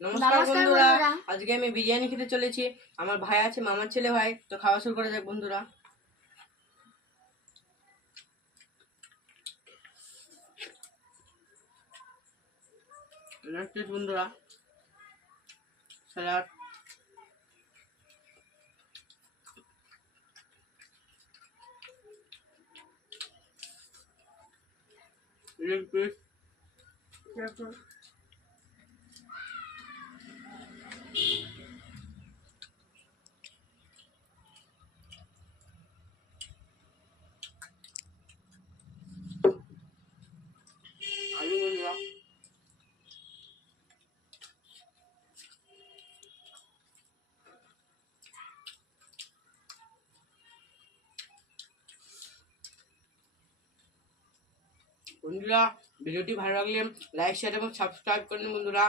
নমস্কার বন্ধুরা, আজকে আমি বিরিয়ানি খেতে চলেছি। আমার ভাই আছে, মামার ছেলে ভাই। তো খাওয়া শুরু করা যাক বন্ধুরা। বন্ধুরা স্যালাড, লেগ পিস, আলু বন্ধুরা, ভিডিওটি ভালো লাগলে লাইক, শেয়ার এবং সাবস্ক্রাইব করুন বন্ধুরা।